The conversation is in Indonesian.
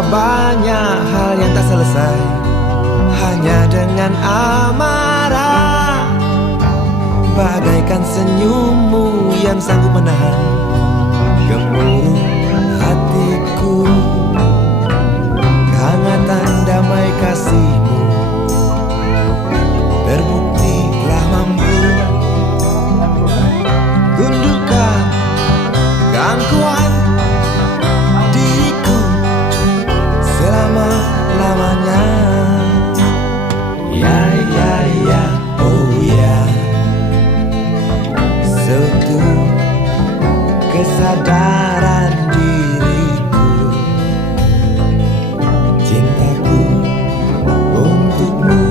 Betapa banyak hal yang tak selesai hanya dengan amarah, bagaikan senyummu yang sanggup menahan gemuruh hatiku. Kehangatan damai kasihmu terbukti telah mampu gundukan gangguan diriku selama-lamanya. Ya, ya, ya, oh ya, seutuh kesadaran diriku, cintaku untukmu.